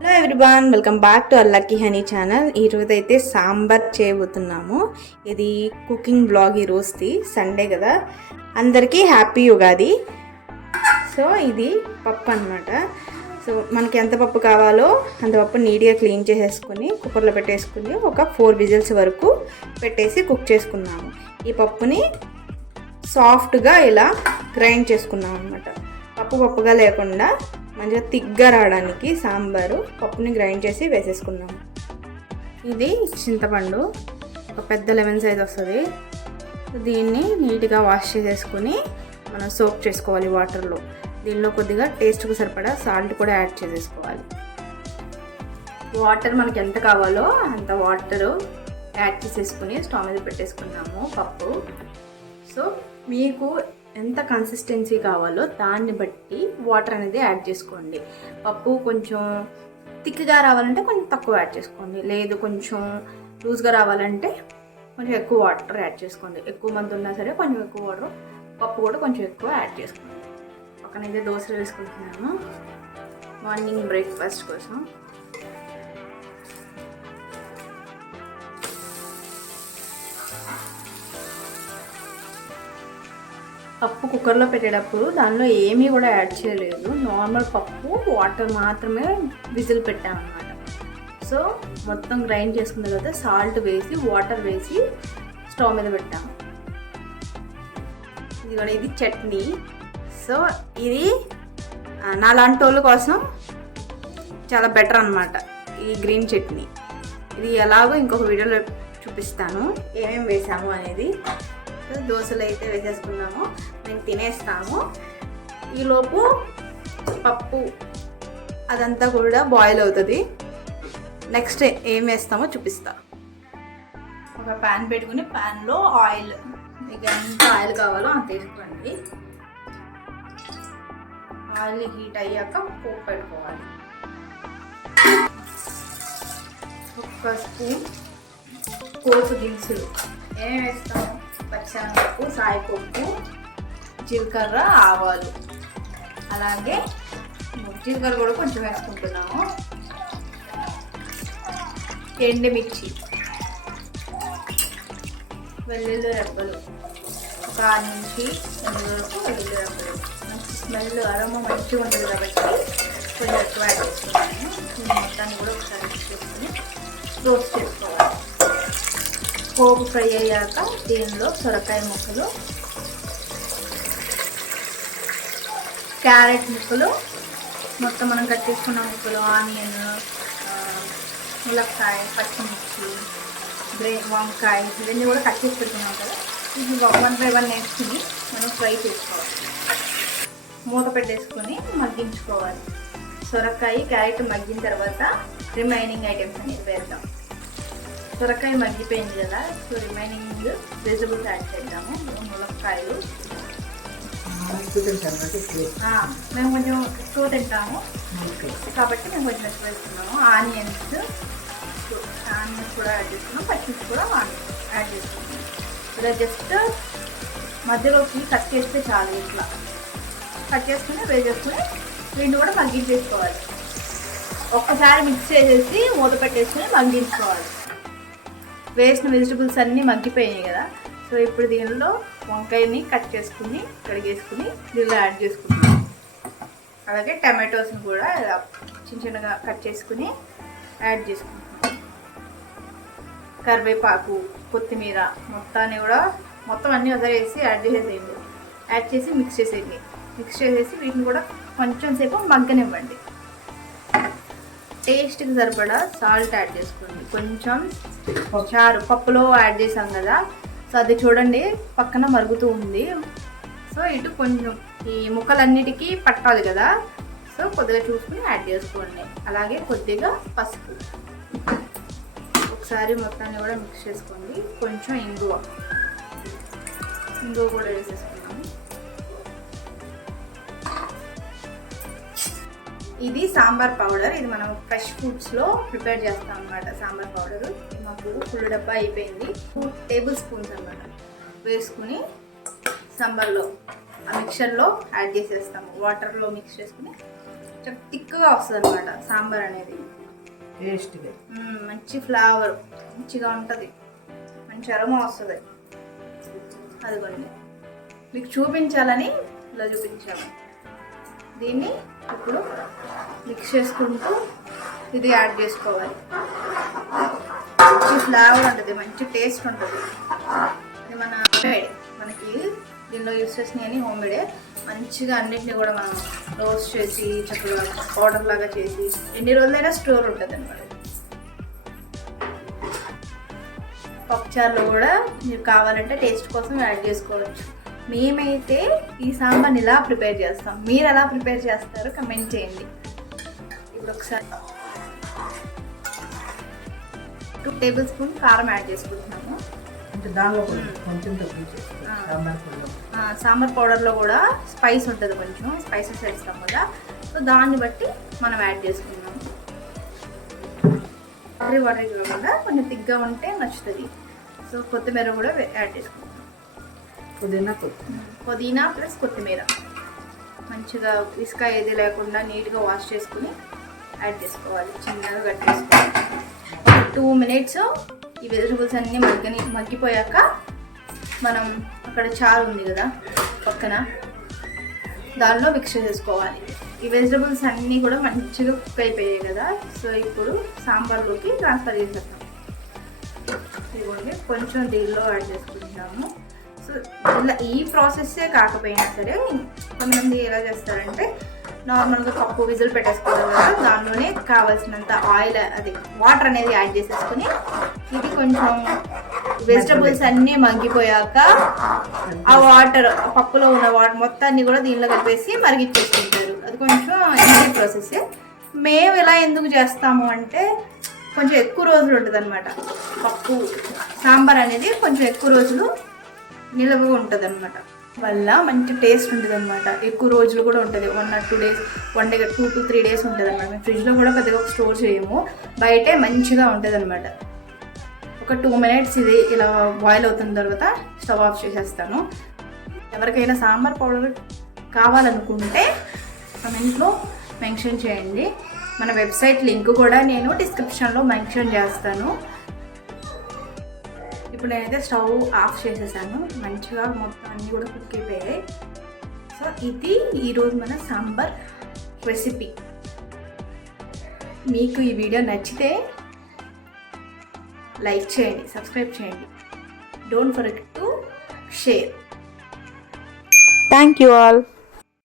Hello everyone, welcome back to lucky honey channel. ఈరోజు అయితే సాంబార్ చేయబోతున్నాము. ఇది కుకింగ్ బ్లాగ్. ఈరోజుది సండే కదా, అందరికీ హ్యాపీ ఉగాది. సో ఇది పప్పు అనమాట. సో మనకి ఎంత పప్పు కావాలో అంత పప్పు నీట్గా క్లీన్ చేసేసుకుని కుక్కర్లో పెట్టేసుకుని ఒక 4 విజిల్స్ వరకు పెట్టేసి కుక్ చేసుకున్నాము. ఈ పప్పుని సాఫ్ట్గా ఇలా గ్రైండ్ చేసుకున్నాం అనమాట. పప్పుగా లేకుండా మంచిగా తిగ్గా రావడానికి సాంబారు పప్పుని గ్రైండ్ చేసి వేసేసుకున్నాము. ఇది చింతపండు, ఒక పెద్ద లెమన్ సైజ్ వస్తుంది. దీన్ని నీట్గా వాష్ చేసేసుకుని మనం సోక్ చేసుకోవాలి వాటర్లో. దీనిలో కొద్దిగా టేస్ట్కు సరిపడా సాల్ట్ కూడా యాడ్ చేసేసుకోవాలి. వాటర్ మనకి ఎంత కావాలో అంత వాటర్ యాడ్ చేసేసుకుని స్టవ్ మీద పెట్టేసుకున్నాము పప్పు. సో మీకు ఎంత కన్సిస్టెన్సీ కావాలో దాన్ని బట్టి వాటర్ అనేది యాడ్ చేసుకోండి. పప్పు కొంచెం థిక్గా రావాలంటే కొంచెం తక్కువ యాడ్ చేసుకోండి, లేదు కొంచెం లూజ్గా రావాలంటే కొంచెం ఎక్కువ వాటర్ యాడ్ చేసుకోండి. ఎక్కువ మంది ఉన్నా సరే కొంచెం ఎక్కువ వాటర్, పప్పు కూడా కొంచెం ఎక్కువ యాడ్ చేసుకోండి. పక్కనైతే దోశలు వేసుకుంటున్నాను మార్నింగ్ బ్రేక్ఫాస్ట్ కోసం. పప్పు కుక్కర్లో పెట్టేటప్పుడు దానిలో ఏమీ కూడా యాడ్ చేయలేదు, నార్మల్ పప్పు వాటర్ మాత్రమే విజిల్ పెట్టామన్నమాట. సో మొత్తం గ్రైండ్ చేసుకున్న తర్వాత సాల్ట్ వేసి వాటర్ వేసి స్టవ్ మీద పెట్టాము. ఇది చట్నీ. సో ఇది నాలాంటి వాళ్ళ కోసం చాలా బెటర్ అనమాట ఈ గ్రీన్ చట్నీ. ఇది ఎలాగో ఇంకొక వీడియోలో చూపిస్తాను ఏమేమి వేసాము అనేది. దోశలు అయితే వేసేసుకున్నాము, మేము తినేస్తాము. ఈలోపు పప్పు అదంతా కూడా బాయిల్ అవుతుంది. నెక్స్ట్ ఏం వేస్తామో చూపిస్తా. ఒక ప్యాన్ పెట్టుకుని ప్యాన్లో ఆయిల్, మీకు ఎంత ఆయిల్ కావాలో అంత వేసుకోండి. ఆయిల్ హీట్ అయ్యాక పోపు పెట్టుకోవాలి. ఒక స్పూన్ పోపు దినుసులు ఏమేమి వేస్తాము, పచ్చనపప్పు, సాయిపప్పు, జీలకర్ర, ఆవాలు, అలాగే జీలకర్ర కూడా కొంచెం వేసుకుంటున్నాము. ఎండుమిర్చి, వెల్లుల్లి రెబ్బలు, ఒక 6 నుంచి 8 వరకు వెల్లుల్లి రెబ్బలు. మంచి స్మెల్ అరోమా మంచిగా ఉంటుంది కాబట్టి కొంచెం ఎక్కువ యాడ్ చేసుకున్నాము. మొత్తాన్ని కూడా ఒకసారి మిక్స్ చేసుకుని రోస్ట్ చేసుకోవాలి. పోపు ఫ్రై అయ్యాక దీనిలో సొరకాయ ముక్కలు, క్యారెట్ ముక్కలు, మొత్తం మనం కట్ చేసుకున్న ముక్కలు, ఆనియన్, ములక్కాయ, పచ్చిమిర్చి, వంకాయ ఇవన్నీ కూడా కట్ చేసి పెట్టుకున్నాం కదా. ఇది 1 by 1 వేసుకుని మనం ఫ్రై చేసుకోవాలి. మూత పెట్టేసుకొని మగ్గించుకోవాలి. సొరకాయ, క్యారెట్ మగ్గిన తర్వాత రిమైనింగ్ ఐటమ్స్ అనేది వేద్దాం. సొరకాయ మగ్గిపోయింది కదా, సో రిమైనింగ్ వెజిటబుల్స్ యాడ్ చేద్దాము. ములక్కాయలు, మేము కొంచెం ఎక్కువ తింటాము కాబట్టి మేము కొంచెం ఎక్కువ వేస్తున్నాము. ఆనియన్స్ కూడా యాడ్ చేస్తున్నాం, పచ్చిమిర్చి కూడా యాడ్ చేస్తున్నాము. ఇలా జస్ట్ మధ్యలోకి కట్ చేస్తే చాలు. ఇట్లా కట్ చేసుకుని వేసేసుకుని వీటిని కూడా మగ్గించేసుకోవాలి. ఒక్కసారి మిక్స్ చేసేసి మూత పెట్టేసుకుని మగ్గించుకోవాలి. వేసిన వెజిటబుల్స్ అన్నీ మగ్గిపోయాయి కదా. సో ఇప్పుడు దీనిలో వంకాయని కట్ చేసుకుని కడిగేసుకుని దీనిలో యాడ్ చేసుకుంటాం. అలాగే టమాటోస్ని కూడా చిన్నగా కట్ చేసుకుని యాడ్ చేసుకుంటాం. కరివేపాకు, కొత్తిమీర మొత్తం అన్నీ ఒకసారి వేసి యాడ్ చేసేసేయండి. యాడ్ చేసి మిక్స్ చేసేయండి. మిక్స్ చేసేసి వీటిని కూడా కొంచెం సేపు మగ్గనివ్వండి. టేస్ట్కి సరిపడా సాల్ట్ యాడ్ చేసుకోండి. కొంచెం చారు పప్పులో యాడ్ చేసాం కదా, సో అది చూడండి పక్కన మరుగుతూ ఉంది. సో ఇటు కొంచెం ఈ ముక్కలన్నిటికీ పట్టాలి కదా, సో కొద్దిగా చూసుకుని యాడ్ చేసుకోండి. అలాగే కొద్దిగా పసుపు, ఒకసారి మొత్తాన్ని కూడా మిక్స్ చేసుకోండి. కొంచెం ఇంగువ కూడా వేసేసుకున్నాము. ఇది సాంబార్ పౌడర్. ఇది మనం ఫ్రెష్ ఫుడ్స్లో ప్రిపేర్ చేస్తాం అన్నమాట. సాంబార్ పౌడర్ మాకు ఫుల్ డబ్బా అయిపోయింది. 2 టేబుల్ స్పూన్స్ అన్నమాట వేసుకుని సాంబార్లో ఆ మిక్చర్లో యాడ్ చేసేస్తాము. వాటర్లో మిక్స్ చేసుకుని థిక్గా వస్తుంది అనమాట సాంబార్ అనేది. టేస్ట్గా మంచి ఫ్లేవర్ మంచిగా ఉంటుంది, మంచి అరోమా వస్తుంది. అదిగోండి మీకు చూపించాలని ఇలా చూపించాము. దీన్ని ఇప్పుడు మిక్స్ చేసుకుంటూ ఇది యాడ్ చేసుకోవాలి. మంచి ఫ్లేవర్ ఉంటుంది, మంచి టేస్ట్ ఉంటుంది. ఇది మన హోమ్మేడ్, మనకి దీనిలో యూస్ చేసినవి హోమ్మేడే. మంచిగా అన్నింటినీ కూడా మనం రోస్ట్ చేసి చక్కగా పౌడర్ లాగా చేసి ఎన్ని రోజులైనా స్టోర్ ఉంటుంది అన్నమాట. పప్పుచారులో కూడా మీరు కావాలంటే టేస్ట్ కోసం యాడ్ చేసుకోవచ్చు. మేమైతే ఈ సాంబార్ని ఇలా ప్రిపేర్ చేస్తాం. మీరు ఎలా ప్రిపేర్ చేస్తారో కమెంట్ చేయండి. ఇప్పుడు ఒకసారి 2 టేబుల్ స్పూన్ కారం యాడ్ చేసుకుంటున్నాము. సాంబార్ పౌడర్లో కూడా స్పైస్ ఉంటుంది, కొంచెం స్పైసెస్ వేస్తాం కదా, సో దాన్ని బట్టి మనం యాడ్ చేసుకుంటాము. వాటర్ కాకుండా కొంచెం తిగ్గా ఉంటే నచ్చుతుంది. సో కొత్తిమీర కూడా యాడ్ చేసుకుంటాం. పుదీనా ప్లస్ కొత్తిమీర మంచిగా ఇసుక ఏది లేకుండా నీట్గా వాష్ చేసుకుని యాడ్ చేసుకోవాలి. చిన్నగా కట్ చేసుకోవాలి. 2 మినిట్స్ ఈ వెజిటబుల్స్ అన్నీ మగ్గిపోయాక మనం అక్కడ చారు ఉంది కదా పక్కన, దానిలో మిక్స్ చేసుకోవాలి. ఈ వెజిటబుల్స్ అన్నీ కూడా మంచిగా కుక్ అయిపోయాయి కదా, సో ఇప్పుడు సాంబార్లోకి ట్రాన్స్ఫర్ చేసేస్తాం. ఇదిగోండి కొంచెం దీనిలో యాడ్ చేసుకుంటాము. సో ఇలా ఈ ప్రాసెస్సే కాకపోయినా సరే కొంతమంది ఎలా చేస్తారంటే నార్మల్గా పప్పు విజిల్ పెట్టేసుకోవాలి కదా, దానిలోనే కావాల్సినంత ఆయిల్ అది వాటర్ అనేది యాడ్ చేసేసుకుని ఇది కొంచెం వెజిటబుల్స్ అన్నీ మగ్గిపోయాక ఆ వాటర్ పప్పులో ఉన్న వాటర్ మొత్తాన్ని కూడా దీనిలో కలిపేసి మరిగిచ్చేసుకుంటారు. అది కొంచెం ఈజీ ప్రాసెస్. మేము ఇలా ఎందుకు చేస్తాము అంటే కొంచెం ఎక్కువ రోజులు ఉంటుంది అనమాట. పప్పు సాంబార్ అనేది కొంచెం ఎక్కువ రోజులు నిలవ ఉంటుంది అనమాట, వల్ల మంచి టేస్ట్ ఉంటుంది అనమాట. ఎక్కువ రోజులు కూడా ఉంటుంది. 1 or 2 days, 1 day 2 to 3 days ఉంటుంది అనమాట. మేము ఫ్రిడ్జ్లో కూడా పెద్దగా స్టోర్ చేయము, బయటే మంచిగా ఉంటుంది అనమాట. ఒక 2 minutes ఇది ఇలా బాయిల్ అవుతున్న తర్వాత స్టవ్ ఆఫ్ చేసేస్తాను. ఎవరికైనా సాంబార్ పౌడర్ కావాలనుకుంటే కమెంట్లో మెన్షన్ చేయండి. మన వెబ్సైట్ లింక్ కూడా నేను డిస్క్రిప్షన్లో మెన్షన్ చేస్తాను. ఇప్పుడు నేనైతే స్టవ్ ఆఫ్ చేసేసాను. మంచిగా మొత్తం అన్నీ కూడా కుక్ అయిపోయాయి. సో ఇది ఈరోజు మన సాంబార్ రెసిపీ. మీకు ఈ వీడియో నచ్చితే లైక్ చేయండి, సబ్స్క్రైబ్ చేయండి. Don't forget to share. Thank you all.